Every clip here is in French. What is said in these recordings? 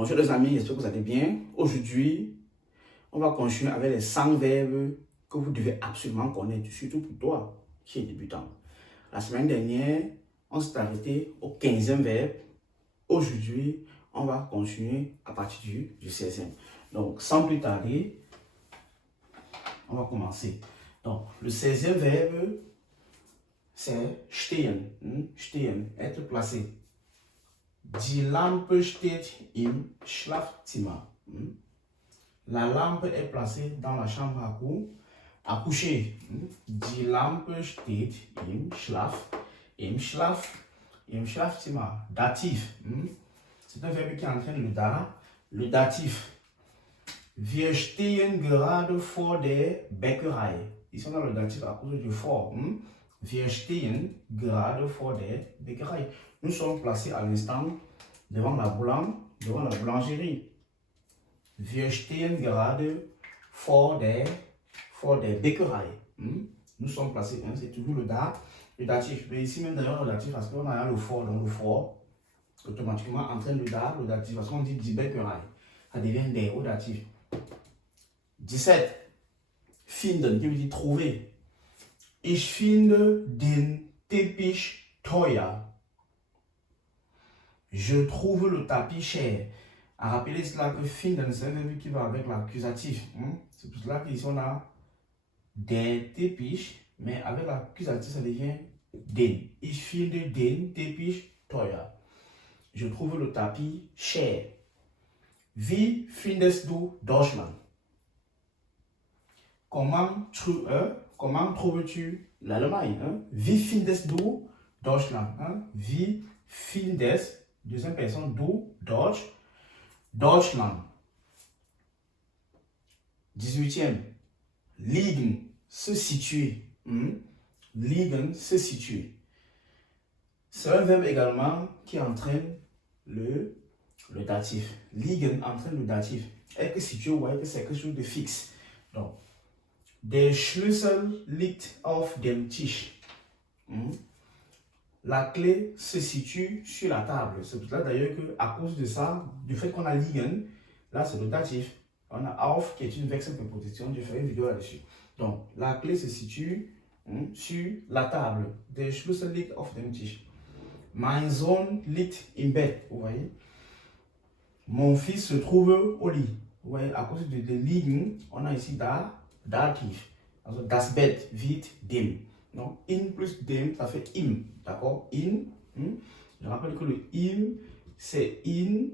Bonjour les amis, j'espère que vous allez bien. Aujourd'hui, on va continuer avec les 100 verbes que vous devez absolument connaître, surtout pour toi qui es débutant. La semaine dernière, on s'est arrêté au 15e verbe. Aujourd'hui, on va continuer à partir du 16e. Donc, sans plus tarder, on va commencer. Donc, le 16e verbe, c'est stehen. Stehen, être placé. Die Lampe steht im Schlafzimmer. La lampe est placée dans la chambre à coucher. Die Lampe steht im Schlafzimmer. Datif. C'est un verbe qui entraîne le da. Le datif. Wir stehen gerade vor der Bäckerei. Ici on a le datif à cause du vor. Wir stehen gerade vor der Bäckerei. Nous sommes placés à l'instant devant la boulangerie. Wir stehen gerade vor der Bäckerei. Nous sommes placés, c'est toujours le datif. Mais ici même d'ailleurs le datif parce qu'on a le for, donc le for automatiquement entraîne le datif parce qu'on dit die Bäckerei. Ça devient der au datif. 17. Finden, qui veut dire trouver. Ich finde den Teppich teuer. Je trouve le tapis cher. À rappeler cela que finden, c'est un verbe qui va avec l'accusatif. C'est pour cela qu'ici on a den Teppich, mais avec l'accusatif ça devient den. Ich finde den Teppich teuer. Je trouve le tapis cher. Wie findest du Deutschland? Comment trouves-tu l'Allemagne? Wie findest du Deutschland? Wie findest, deuxième personne, du, Deutschland. 18e. Liegen, se situer. Liegen, se situer. C'est un verbe également qui entraîne le datif. Liegen entraîne le datif. Être situé, vous voyez que c'est quelque chose de fixe. Donc, der Schlüssel liegt auf dem Tisch. La clé se situe sur la table. C'est pour ça d'ailleurs qu'à cause de ça, du fait qu'on a liegen, là c'est le datif. On a auf qui est une wechselpräposition, je ferai une vidéo là-dessus. Donc, la clé se situe sur la table. Der Schlüssel liegt auf dem Tisch. Mein Sohn liegt im Bett. Vous voyez? Mon fils se trouve au lit. Vous voyez, à cause de liegen, on a ici datif. Also das Bett wird dem. Donc, in plus dem, ça fait im. D'accord? In. Je rappelle que le im, c'est in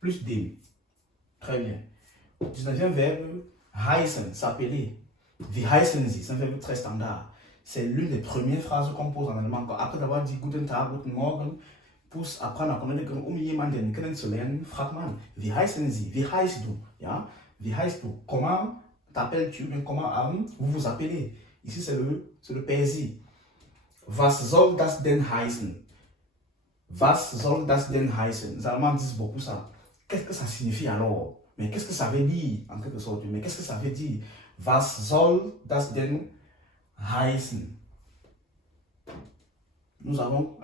plus dem. Très bien. 19e verbe, heißen, s'appeler. Wie heißen Sie? C'est un verbe très standard. C'est l'une des premières phrases qu'on pose en allemand. Après d'avoir dit Guten Tag, Guten Morgen, pour apprendre à connaître jemanden kennenzulernen, fragt man, wie heißen Sie? Wie heißt du? Ja? Wie heißt du? Comment t'appelles-tu? Comment vous vous appelez? Ici, c'est le Persil. Was soll das denn heißen? Was soll das denn heißen? Les Allemands disent beaucoup ça. Qu'est-ce que ça signifie alors? Mais qu'est-ce que ça veut dire en quelque sorte? Mais qu'est-ce que ça veut dire? Was soll das denn heißen? Nous avons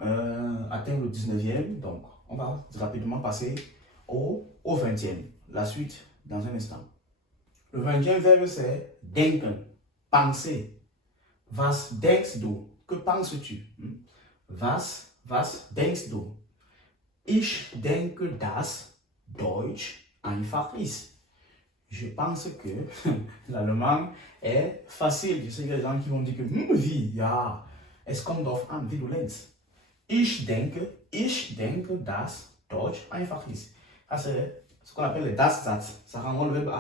atteint le 19e, donc on va rapidement passer au 20e. La suite dans un instant. Le 20e verbe c'est denken, penser. Was denkst du? Que penses-tu? Was denkst du? Ich denke, dass Deutsch einfach ist. Je pense que l'allemand est facile. Je sais qu'il y a des gens qui vont dire que wie, ja, es kommt drauf an, wie du lernst. Ich denke, dass Deutsch einfach ist. Ça c'est ce qu'on appelle le das Satz. Ça renvoie le verbe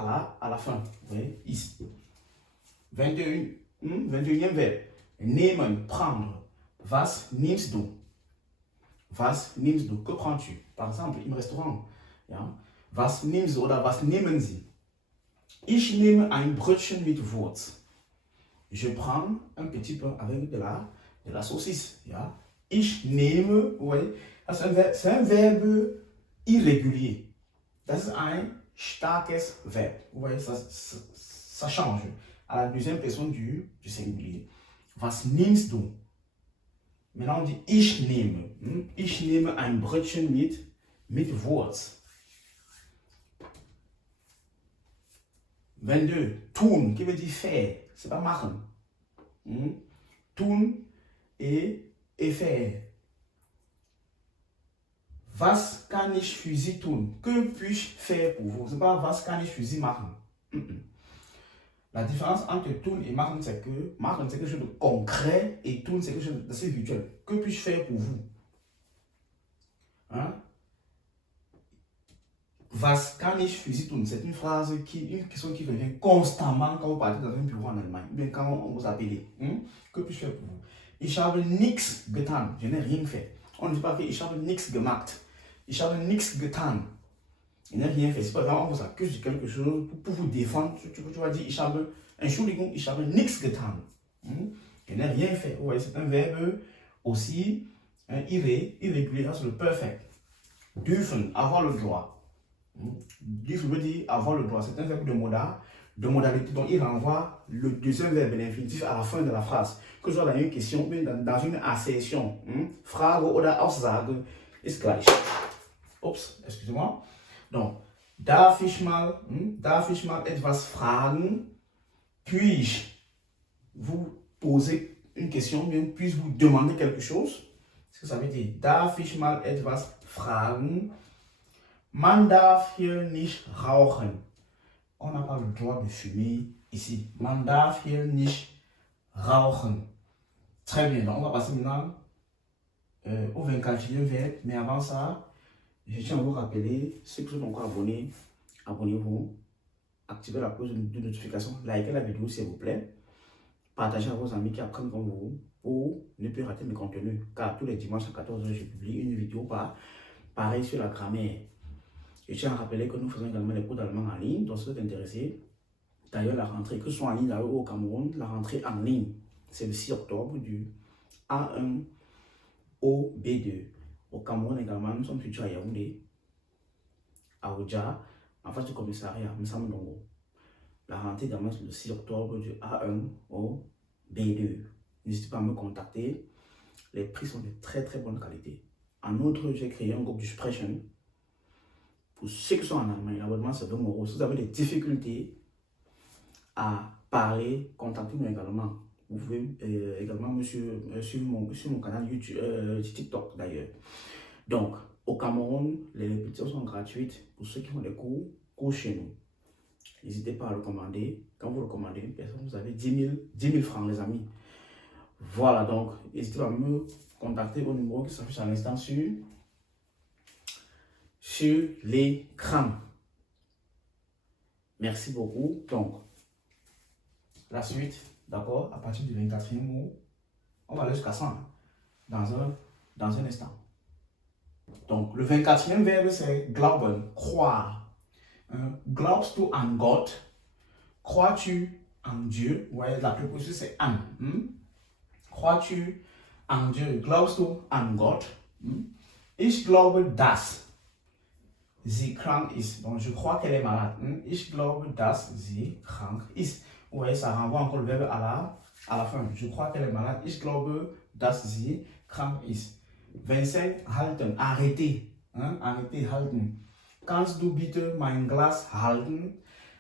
à la fin. Vous voyez, ist. 21e verbe. Nehmen, prendre. Was nimmst du? Was nimmst du? Que prends-tu? Par exemple, im Restaurant. Ja? Was nimmst du oder was nehmen Sie? Ich nehme ein Brötchen mit Wurst. Je prends un petit pain avec de la saucisse. Ja? Ich nehme, vous voyez, c'est un verbe irrégulier. Das ist ein starkes Verb. Vous voyez, ça change à la deuxième personne du singulier. Was nimmst du? Maintenant on dit ich nehme. Ich nehme ein Brötchen mit mit Wurz. 22. Tun, qui veut dire faire, c'est pas machen. Tun et faire. Was kann ich für Sie tun? Que puis-je faire pour vous? C'est pas was kann ich für Sie machen. La différence entre tun et machen, c'est que machen, c'est quelque chose de concret et tun, c'est quelque chose d'assez virtuel. Que puis-je faire pour vous? Hein? Was kann ich für Sie tun? C'est une question qui revient constamment quand vous partez dans un bureau en Allemagne, ou bien quand on vous appelle. Que puis-je faire pour vous? Ich habe nichts getan. Je n'ai rien fait. On ne dit pas que ich habe nichts gemacht. Ich habe nichts getan. Je n'ai rien fait. C'est pas vraiment on vous accuse de quelque chose pour vous défendre. Tu vas dire ich habe nichts getan. Je n'ai rien fait. Vous voyez, c'est un verbe aussi irrégulier sur le perfect. Dürfen, avoir le droit. Dürfen veut dire avoir le droit. C'est un verbe de modalité. Donc, il renvoie le deuxième verbe, l'infinitif, à la fin de la phrase. Que ce soit dans une question ou dans une assertion. Frage oder Aussage ist gleich. Oups, excusez-moi. Donc, darf ich mal etwas fragen? Puis-je vous poser une question, bien puis-je vous demander quelque chose? Ce que ça veut dire, darf ich mal etwas fragen? Man darf hier nicht rauchen. On n'a pas le droit de fumer ici. Man darf hier nicht rauchen. Très bien, donc on va passer maintenant au 24e verbe. Mais avant ça, je tiens à vous rappeler, ceux qui sont encore abonnés, abonnez-vous, activez la cloche de notification, likez la vidéo s'il vous plaît, partagez à vos amis qui apprennent comme vous pour ne plus rater mes contenus. Car tous les dimanches à 14 h, je publie une vidéo pareil sur la grammaire. Je tiens à rappeler que nous faisons également les cours d'allemand en ligne, donc si vous êtes intéressé, d'ailleurs la rentrée, que ce soit en ligne là-haut au Cameroun, la rentrée en ligne, c'est le 6 octobre du A1 au B2. Au Cameroun également, nous sommes situés à Yaoundé, à Oudja, en face du commissariat, Msamdongo. La rentrée également c'est le 6 octobre du A1 au B2. N'hésitez pas à me contacter, les prix sont de très très bonne qualité. En outre, j'ai créé un groupe du Sprechen. Pour ceux qui sont en Allemagne, l'abonnement c'est 20 €. Si vous avez des difficultés à parler, contactez-nous également. Vous pouvez également me suivre sur mon canal YouTube, TikTok d'ailleurs. Donc, au Cameroun, les répétitions sont gratuites pour ceux qui font des cours chez nous. N'hésitez pas à le commander. Quand vous le commandez une personne, vous avez 10 000 francs, les amis. Voilà, donc, n'hésitez pas à me contacter au numéro qui s'affiche à l'instant sur l'écran. Merci beaucoup. Donc, la suite, d'accord, à partir du 24e mot, on va aller jusqu'à 100 dans un instant. Donc, le 24e verbe, c'est glauben, croire. Glaubst du an Gott? Crois-tu en Dieu? Vous voyez, la préposition, c'est an. Crois-tu en Dieu? Glaubst du an Gott? Ich glaube, dass sie krank ist. Donc, je crois qu'elle est malade. Ich glaube, dass sie krank ist. Vous voyez, ça renvoie encore le verbe à la fin. Je crois qu'elle est malade. Ich glaube, dass sie krank ist. 25, halten, arrêter. Arrêter, halten. Kannst du bitte mein Glas halten?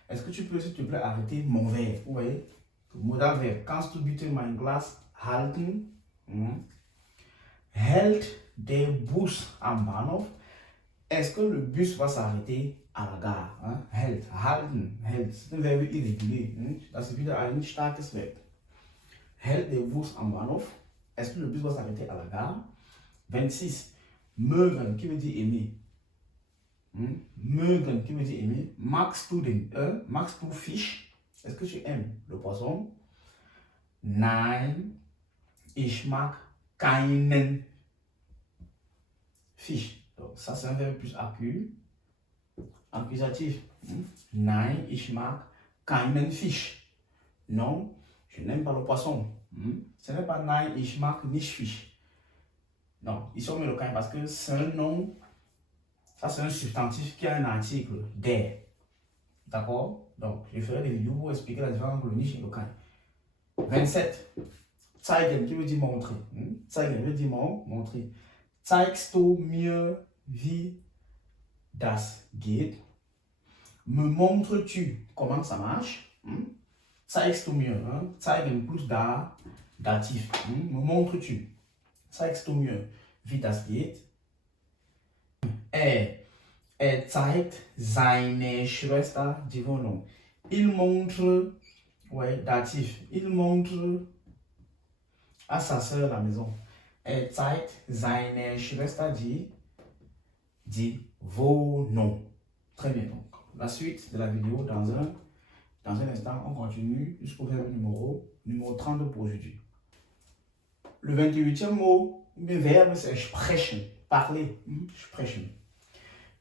Est-ce que tu peux, s'il te plaît, arrêter mon verre? Vous voyez, modal verbe. Kannst du bitte mein Glas halten? Hält der Bus am Bahnhof? Est-ce que le bus va s'arrêter à la gare? Hält, halten, hält. C'est un verbe irrégulier. Das ist wieder ein starkes Verb. Hält der Bus am Bahnhof? Est-ce que le bus va s'arrêter à la gare? 26. Mögen, qui veut dire aimer. Mögen, qui veut dire aimer. Magst du Fisch? Est-ce que tu aimes le poisson? Nein, ich mag keinen Fisch. Donc, ça, c'est un verbe plus accusatif. Nein, ich mag keinen Fisch. Non, je n'aime pas le poisson. Ce n'est pas nein, ich mag nicht Fisch. Non, ici on met le kein parce que c'est un nom, ça c'est un substantif qui a un article, der. D'accord? Donc, je ferai des vidéos pour expliquer la différence entre le nicht et le kein. 27. Zeigen, qui veut dire montrer. Zeigen veut dire montrer. Zeigst du mir, wie das geht? Me montres-tu comment ça marche? Zeigst du mir? Zeigen plus da, dativ. Me montres-tu? Zeigst du mir, wie das geht? Er zeigt seine Schwester die Wohnung. Il montre, ouais, datif. Il montre à sa sœur la maison. Er zeigt seine Schwester die Wohnung. Très bien. Donc, la suite de la vidéo dans un instant, on continue jusqu'au verbe numéro 32 pour aujourd'hui. Le 28e mot, le verbe, c'est sprechen, parler. Sprechen.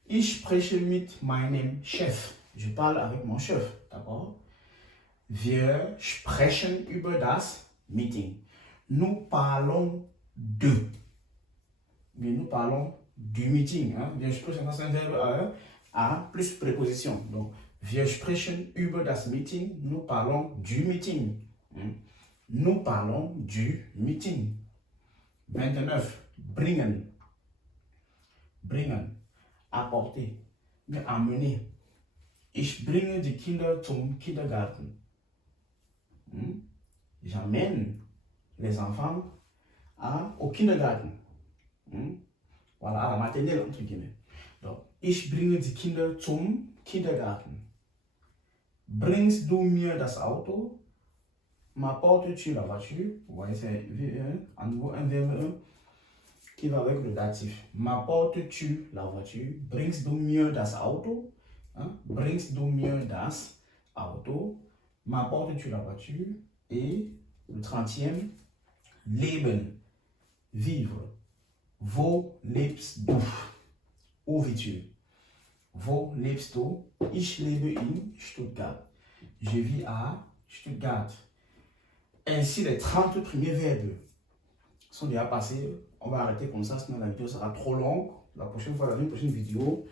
Ich spreche mit meinem Chef. Je parle avec mon chef, d'accord? Wir sprechen über das Meeting. Nous parlons de. Mais nous parlons du meeting. Wir sprechen, c'est un verbe à plus préposition. Donc, wir sprechen über das Meeting. Nous parlons du meeting. Nous parlons du meeting. 29. Bringen. Bringen. Apporter. Mais amener. Ich bringe die Kinder zum Kindergarten. J'amène les enfants au Kindergarten. Voilà, à la maternelle, entre guillemets. Donc, ich bringe die Kinder zum Kindergarten. Bringst du mir das Auto? M'apportes-tu la voiture? Vous voyez, c'est à nouveau un verbe qui va avec le datif. M'apportes-tu la voiture? Bringst du mir das Auto? Bringst du mir das Auto? M'apportes-tu la voiture? Et le 30e, leben, vivre. Wo lebst du? Où vis-tu? Wo lebst du? Ich lebe in Stuttgart. Je vis à Stuttgart. Ainsi, les 30 premiers verbes sont déjà passés. On va arrêter comme ça, sinon la vidéo sera trop longue. La prochaine fois, dans une prochaine vidéo,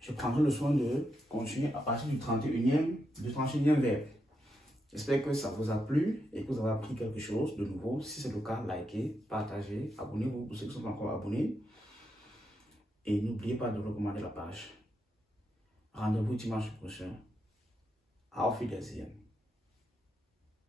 je prendrai le soin de continuer à partir du 31e verbe. J'espère que ça vous a plu et que vous avez appris quelque chose de nouveau. Si c'est le cas, likez, partagez, abonnez-vous pour ceux qui sont encore abonnés. Et n'oubliez pas de recommander la page. Rendez-vous dimanche prochain. Auf Wiedersehen.